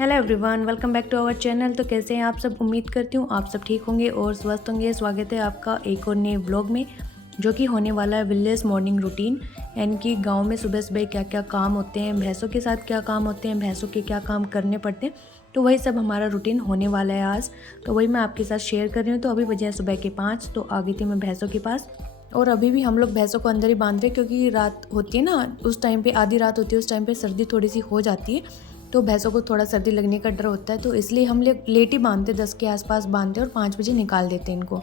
Hello everyone, welcome back to our channel. तो कैसे हैं आप सब? उम्मीद करती हूँ आप सब ठीक होंगे और स्वस्थ होंगे। स्वागत है आपका एक और नए व्लॉग में, जो कि होने वाला है विलेज मॉर्निंग रूटीन, यानी कि गांव में सुबह सुबह क्या क्या काम होते हैं, भैंसों के साथ क्या काम होते हैं, भैंसों के क्या काम करने पड़ते हैं। तो वही सब हमारा रूटीन होने वाला है आज। तो वही मैं आपके साथ शेयर कर रही हूँ। तो अभी बजे हैं सुबह के 5, तो आ गई थी मैं भैंसों के पास। और अभी भी हम लोग भैंसों को अंदर ही बांध रहे हैं, क्योंकि रात होती है ना, उस टाइम पे आधी रात होती है, उस टाइम पे सर्दी थोड़ी सी हो जाती है। तो भैंसों को थोड़ा सर्दी लगने का डर होता है, तो इसलिए हम लोग लेट ही बांधते, 10 के आसपास बांधते और 5 बजे निकाल देते हैं इनको।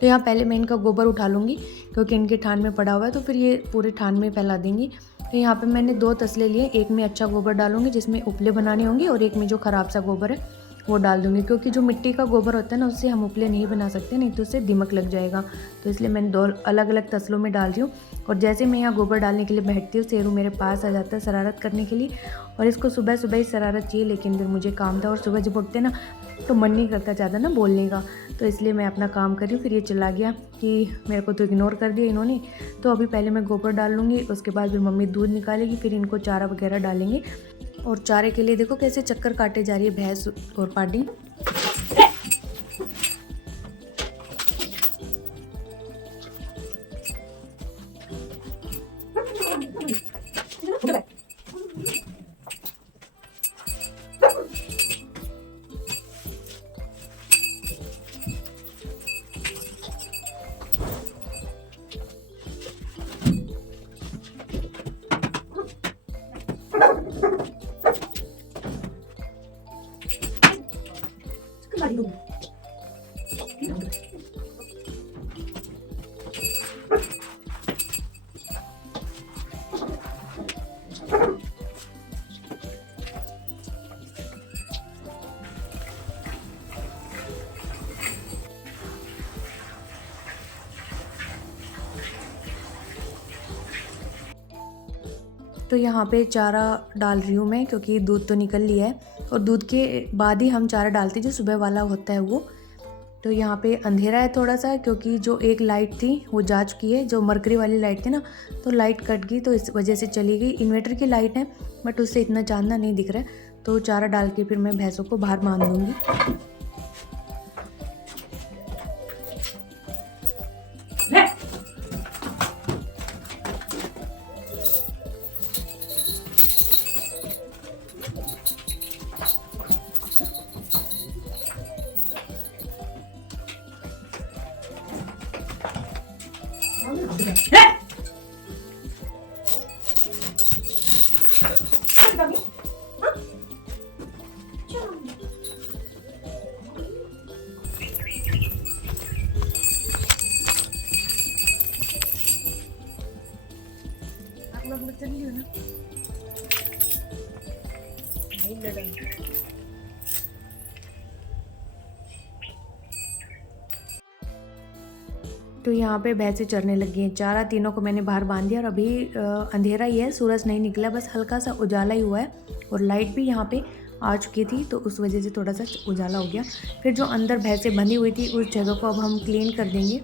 तो यहाँ पहले मैं इनका गोबर उठा लूँगी, क्योंकि इनके ठान में पड़ा हुआ है, तो फिर ये पूरे ठान में फैला देंगी। तो यहाँ पे मैंने 2 तसले लिए, एक में अच्छा गोबर डालूंगी जिसमें उपले बनाने होंगे, और एक में जो ख़राब सा गोबर है वो डाल दूँगी, क्योंकि जो मिट्टी का गोबर होता है ना, उससे हम उपले नहीं बना सकते, नहीं तो उससे दीमक लग जाएगा। तो इसलिए मैंने 2 अलग अलग तसलों में डाल रही हूँ। और जैसे मैं यहाँ गोबर डालने के लिए बैठती हूँ, शेरू मेरे पास आ जाता है शरारत करने के लिए। और इसको सुबह सुबह ही शरारत चाहिए, लेकिन फिर मुझे काम था, और सुबह जब उठते ना तो मन नहीं करता ज़्यादा ना बोलने का, तो इसलिए मैं अपना काम कर रही हूँ। फिर ये चला गया कि मेरे को तो इग्नोर कर दिया इन्होंने। तो अभी पहले मैं गोबर डाल लूँगी, उसके बाद फिर मम्मी दूध निकालेगी, फिर इनको चारा वगैरह डालेंगे। और चारे के लिए देखो कैसे चक्कर काटे जा रही है भैंस और पाडी। तो यहाँ पे चारा डाल रही हूँ मैं, क्योंकि दूध तो निकल लिया है, और दूध के बाद ही हम चारा डालते जो सुबह वाला होता है वो। तो यहाँ पे अंधेरा है थोड़ा सा, क्योंकि जो एक लाइट थी वो जा चुकी है, जो मरकरी वाली लाइट थी ना, तो लाइट कट गई, तो इस वजह से चली गई। इन्वर्टर की लाइट है, बट उससे इतना चांदना नहीं दिख रहा है। तो चारा डाल के फिर मैं भैंसों को बाहर बांध दूँगी। तो यहाँ पे भैंसें चरने लगी हैं। चारा तीनों को मैंने बाहर बांध दिया, और अभी अंधेरा ही है, सूरज नहीं निकला, बस हल्का सा उजाला ही हुआ है। और लाइट भी यहाँ पे आ चुकी थी, तो उस वजह से थोड़ा सा उजाला हो गया। फिर जो अंदर भैंसें बंधी हुई थी, उस जगह को अब हम क्लीन कर देंगे।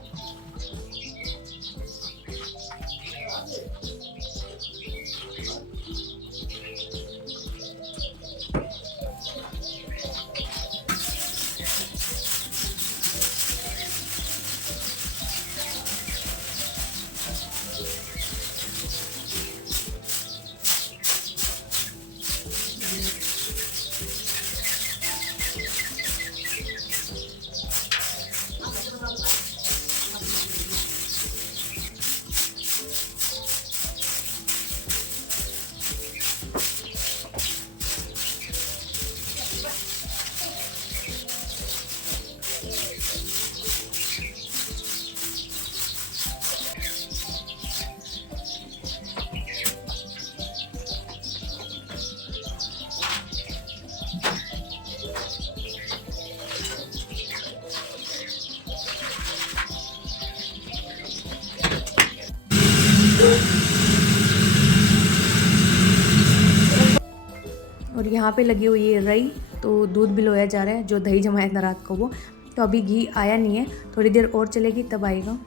और यहाँ पे लगी हुई है रई, तो दूध भी लोया जा रहा है, जो दही जमाया था रात को वो। तो अभी घी आया नहीं है, थोड़ी देर और चलेगी तब आएगा।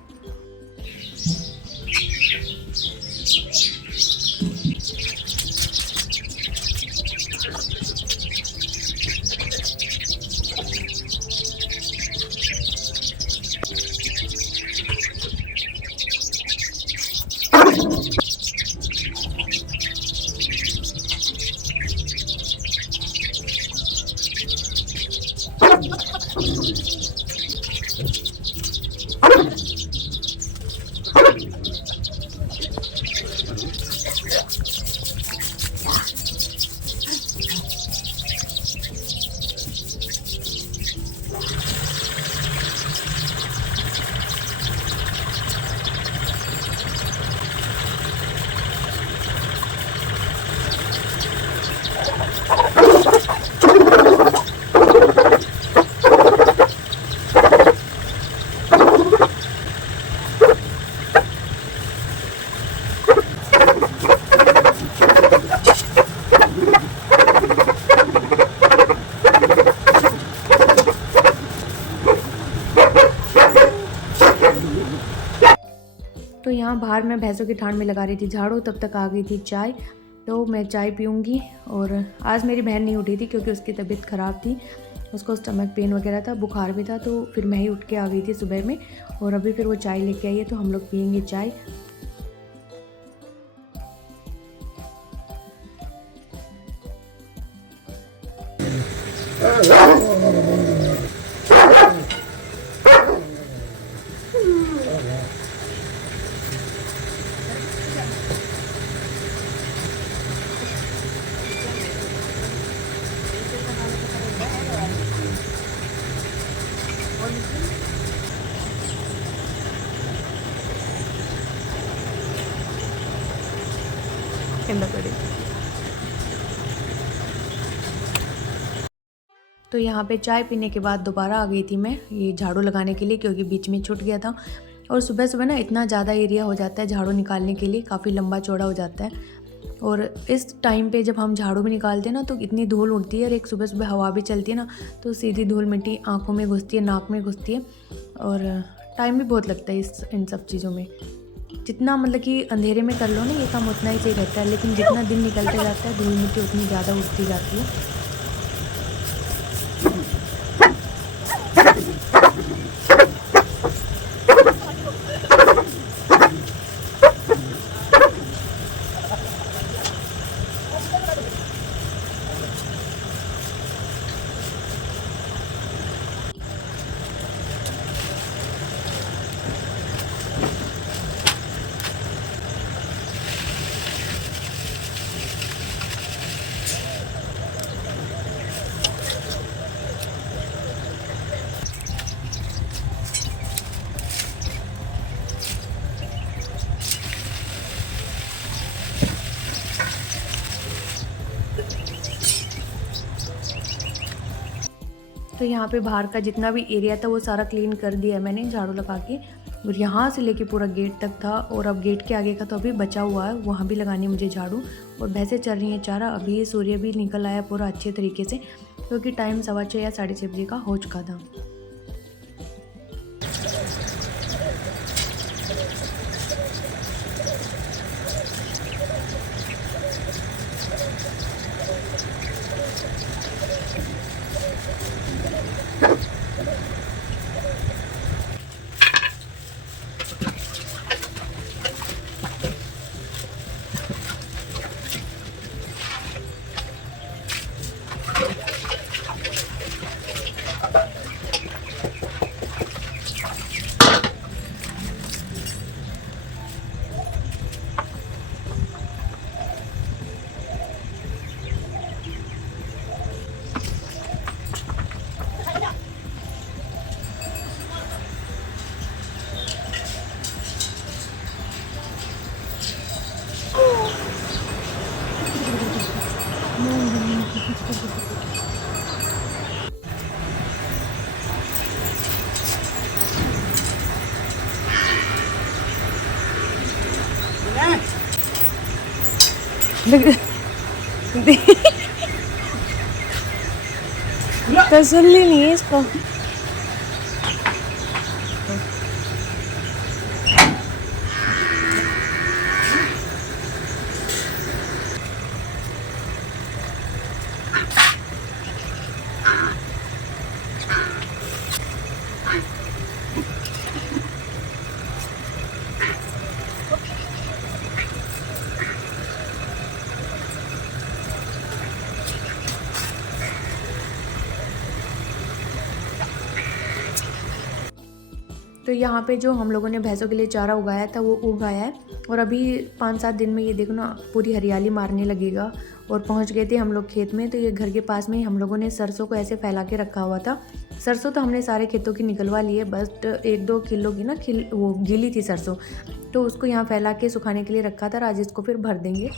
तो यहाँ बाहर मैं भैंसों की ठाण में लगा रही थी झाड़ू, तब तक आ गई थी चाय। तो मैं चाय पीऊँगी। और आज मेरी बहन नहीं उठी थी क्योंकि उसकी तबीयत ख़राब थी, उसको स्टमक पेन वगैरह था, बुखार भी था। तो फिर मैं ही उठ के आ गई थी सुबह में, और अभी फिर वो चाय लेके आई है तो हम लोग पियेंगे चाय। तो यहाँ पे चाय पीने के बाद दोबारा आ गई थी मैं ये झाड़ू लगाने के लिए, क्योंकि बीच में छूट गया था। और सुबह सुबह ना इतना ज़्यादा एरिया हो जाता है झाड़ू निकालने के लिए, काफ़ी लंबा चौड़ा हो जाता है। और इस टाइम पे जब हम झाड़ू भी निकालते हैं ना, तो इतनी धूल उड़ती है, और एक सुबह सुबह हवा भी चलती है ना, तो सीधी धूल मिट्टी आँखों में घुसती है, नाक में घुसती है, और टाइम भी बहुत लगता है इन सब चीज़ों में। जितना मतलब कि अंधेरे में कर लो ना ये काम उतना ही सही रहता है, लेकिन जितना दिन निकलता जाता है धूल मिट्टी उतनी ज़्यादा उड़ती जाती है। तो यहाँ पे बाहर का जितना भी एरिया था वो सारा क्लीन कर दिया मैंने झाड़ू लगा के, और यहाँ से लेके पूरा गेट तक था, और अब गेट के आगे का तो अभी बचा हुआ है, वहाँ भी लगानी है मुझे झाड़ू। और भैंसें चल रही हैं चारा। अभी सूर्य भी निकल आया पूरा अच्छे तरीके से, क्योंकि टाइम 6:15 या 6:30 बजे का हो चुका था। तसल्ली नहीं है इसको। तो यहाँ पे जो हम लोगों ने भैंसों के लिए चारा उगाया था वो उगाया है और अभी 5-7 दिन में ये देखो ना पूरी हरियाली मारने लगेगा। और पहुँच गए थे हम लोग खेत में। तो ये घर के पास में ही हम लोगों ने सरसों को ऐसे फैला के रखा हुआ था। सरसों तो हमने सारे खेतों की निकलवा ली है, बस 1-2 किलो की ना वो गीली थी सरसों, तो उसको यहाँ फैला के सुखाने के लिए रखा था। आज इसको फिर भर देंगे।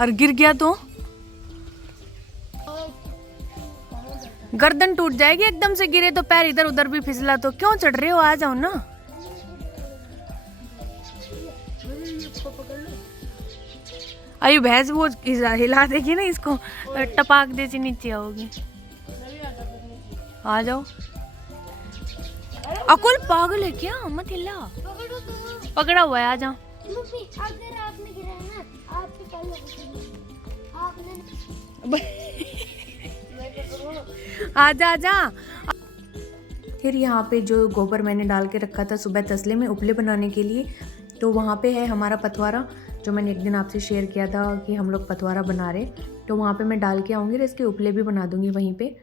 और गिर गया तो गर्दन टूट जाएगी। एकदम से गिरे तो पैर इधर उधर भी फिसला तो क्यों चढ़ रहे हो, आ जाओ ना। अरे भैंस वो हिला देगी ना इसको, टपाक दे से नीचे आओगी। आ जाओ। अकुल पागल है क्या, मत हिला। पकड़ा हुआ है, आ जाओ। अगर आपने गिरा ना आपसे पहले आजा आजा। फिर यहाँ पे जो गोबर मैंने डाल के रखा था सुबह तसले में उपले बनाने के लिए, तो वहाँ पे है हमारा पतवारा जो मैंने एक दिन आपसे शेयर किया था कि हम लोग पतवारा बना रहे। तो वहाँ पे मैं डाल के आऊँगी और इसके उपले भी बना दूँगी वहीं पे।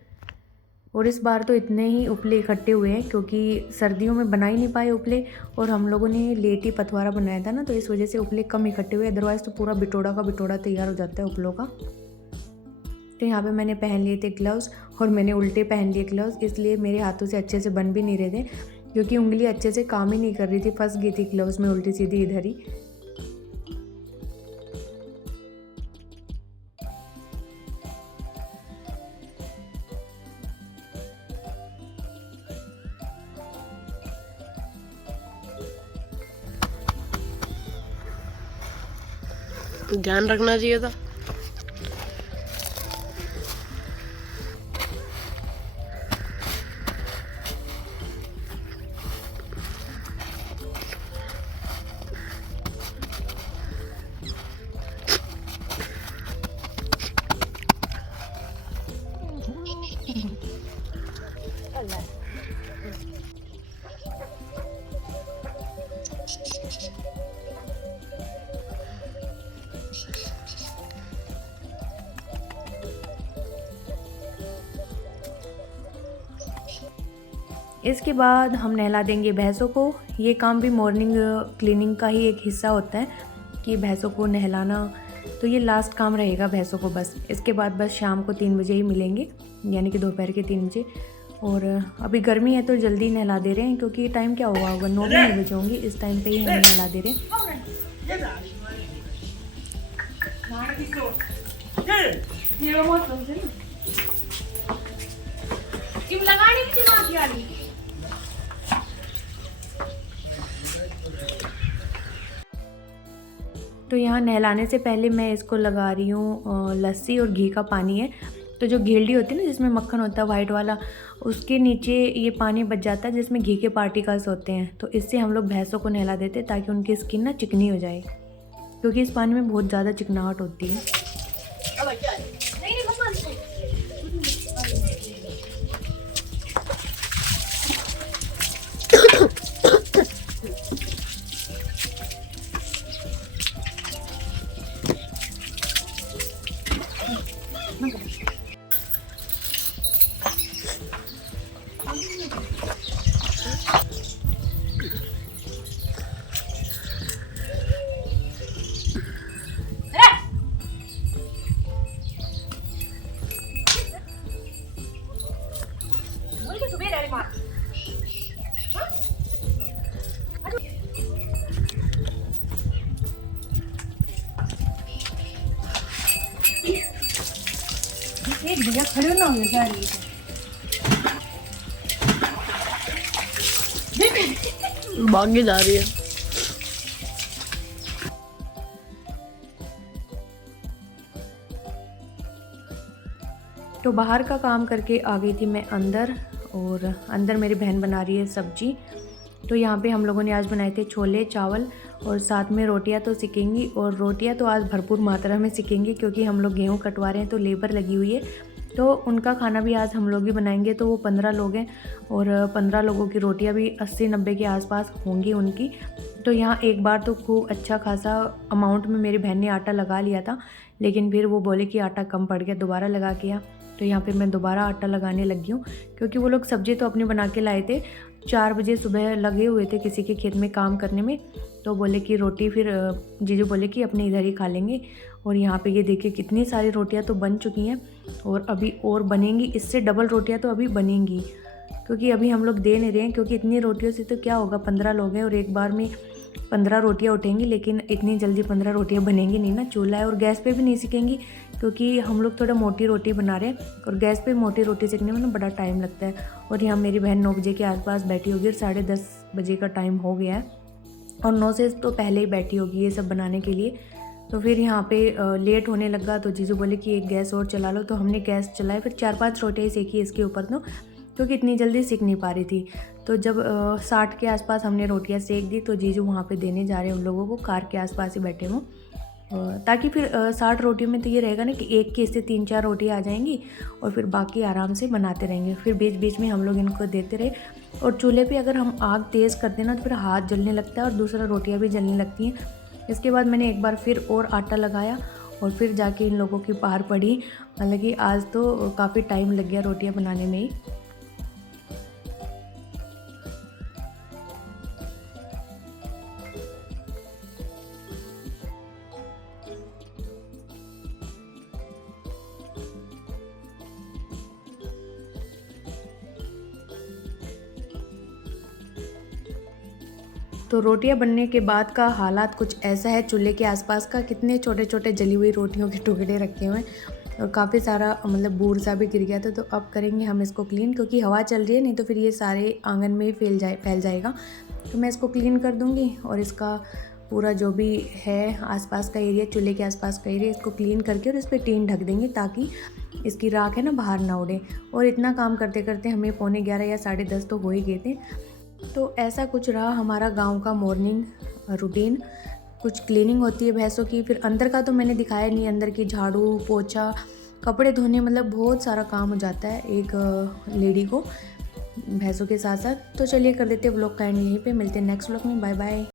और इस बार तो इतने ही उपले इकट्ठे हुए हैं क्योंकि सर्दियों में बना ही नहीं पाए उपले, और हम लोगों ने लेट ही पतवारा बनाया था ना, तो इस वजह से उपले कम इकट्ठे हुए। अदरवाइज़ तो पूरा बिटोड़ा का बिटोड़ा तैयार हो जाता है उपलों का। तो यहाँ पे मैंने पहन लिए थे ग्लव्स, और मैंने उल्टे पहन लिए ग्लव्स, इसलिए मेरे हाथों से अच्छे से बन भी नहीं रहे थे क्योंकि उंगली अच्छे से काम ही नहीं कर रही थी, फंस गई थी ग्लव्स में उल्टी सीधी इधर ही। ध्यान रखना चाहिए था। इसके बाद हम नहला देंगे भैंसों को। ये काम भी मॉर्निंग क्लीनिंग का ही एक हिस्सा होता है कि भैंसों को नहलाना, तो ये लास्ट काम रहेगा भैंसों को बस। इसके बाद बस शाम को 3 बजे ही मिलेंगे, यानी कि दोपहर के 3 बजे। और अभी गर्मी है तो जल्दी नहला दे रहे हैं क्योंकि टाइम क्या हुआ होगा, 9 भी नहीं बजे होंगे, इस टाइम पे ही हम नहला दे रहे हैं। तो यहाँ नहलाने से पहले मैं इसको लगा रही हूँ लस्सी और घी का पानी है। तो जो घेल्डी होती है ना जिसमें मक्खन होता है वाइट वाला, उसके नीचे ये पानी बच जाता है जिसमें घी के पार्टिकल्स होते हैं। तो इससे हम लोग भैंसों को नहला देते हैं ताकि उनकी स्किन ना चिकनी हो जाए, क्योंकि इस पानी में बहुत ज़्यादा चिकनाहट होती है। भैया खड़े ना हो जा रही है। भागी जा रही है। तो बाहर का काम करके आ गई थी मैं अंदर, और अंदर मेरी बहन बना रही है सब्जी। तो यहाँ पे हम लोगों ने आज बनाए थे छोले चावल, और साथ में रोटियाँ तो सिकेंगी, और रोटियाँ तो आज भरपूर मात्रा में सिकेंगी क्योंकि हम लोग गेहूँ कटवा रहे हैं तो लेबर लगी हुई है, तो उनका खाना भी आज हम लोग ही बनाएंगे। तो वो 15 लोग हैं और 15 लोगों की रोटियाँ भी 80-90 के आसपास होंगी उनकी। तो यहाँ एक बार तो खूब अच्छा खासा अमाउंट में मेरी बहन ने आटा लगा लिया था, लेकिन फिर वो बोले कि आटा कम पड़ गया, दोबारा लगा के आ। तो यहाँ पे मैं दोबारा आटा लगाने लगी हूँ क्योंकि वो लोग सब्ज़ी तो अपनी बना के लाए थे। 4 बजे सुबह लगे हुए थे किसी के खेत में काम करने में, तो बोले कि रोटी फिर जीजू बोले कि अपने इधर ही खा लेंगे। और यहाँ पे ये देखिए कितनी सारी रोटियाँ तो बन चुकी हैं और अभी और बनेंगी, इससे डबल रोटियाँ तो अभी बनेंगी क्योंकि अभी हम लोग दे नहीं रहे हैं, क्योंकि इतनी रोटियों से तो क्या होगा, 15 लोग हैं और एक बार में 15 रोटियाँ उठेंगी, लेकिन इतनी जल्दी 15 रोटियाँ बनेंगी नहीं ना। चूल्हा है और गैस पे भी नहीं सिकेंगी क्योंकि हम लोग थोड़ा मोटी रोटी बना रहे हैं और गैस पे मोटी रोटी सेकने में ना बड़ा टाइम लगता है। और यहाँ मेरी बहन 9 बजे के आसपास बैठी होगी, 10:30 बजे का टाइम हो गया है और 9 से तो पहले ही बैठी होगी ये सब बनाने के लिए। तो फिर यहाँ पे लेट होने लगा तो जीजू बोले कि एक गैस और चला लो, तो हमने गैस चलाई, फिर 4-5 रोटियाँ सेकी इसके ऊपर तो, क्योंकि इतनी जल्दी सीख नहीं पा रही थी। तो जब 60 के आसपास हमने रोटियां सेक दी तो जीजू वहाँ पे देने जा रहे हैं उन लोगों को, कार के आसपास ही बैठे हों, ताकि फिर 60 रोटियों में तो ये रहेगा ना कि एक के से 3-4 रोटियां आ जाएंगी और फिर बाकी आराम से बनाते रहेंगे। फिर बीच बीच में हम लोग इनको देते रहे। और चूल्हे पर अगर हम आग तेज़ करते ना तो फिर हाथ जलने लगता है और दूसरा रोटियाँ भी जलने लगती हैं। इसके बाद मैंने एक बार फिर और आटा लगाया और फिर जाके इन लोगों की पार पड़ी। हालांकि आज तो काफ़ी टाइम लग गया रोटियां बनाने में ही। तो रोटियां बनने के बाद का हालात कुछ ऐसा है चूल्हे के आसपास का, कितने छोटे छोटे जली हुई रोटियों के टुकड़े रखे हुए हैं और काफ़ी सारा मतलब बूर सा भी गिर गया था। तो अब करेंगे हम इसको क्लीन, क्योंकि हवा चल रही है, नहीं तो फिर ये सारे आंगन में ही फैल जाएगा। तो मैं इसको क्लीन कर दूँगी और इसका पूरा जो भी है आसपास का एरिया, चूल्हे के आसपास का एरिया, इसको क्लीन करके और इस पर टीन ढक देंगे ताकि इसकी राख है ना बाहर ना उड़े। और इतना काम करते करते हमें 11:45 या 10:30 तो हो ही गए थे। तो ऐसा कुछ रहा हमारा गांव का मॉर्निंग रूटीन। कुछ क्लीनिंग होती है भैंसों की, फिर अंदर का तो मैंने दिखाया नहीं, अंदर की झाड़ू पोछा कपड़े धोने, मतलब बहुत सारा काम हो जाता है एक लेडी को भैंसों के साथ साथ। तो चलिए कर देते हैं व्लॉग का एंड यहीं पे, मिलते हैं नेक्स्ट व्लॉग में। Bye bye.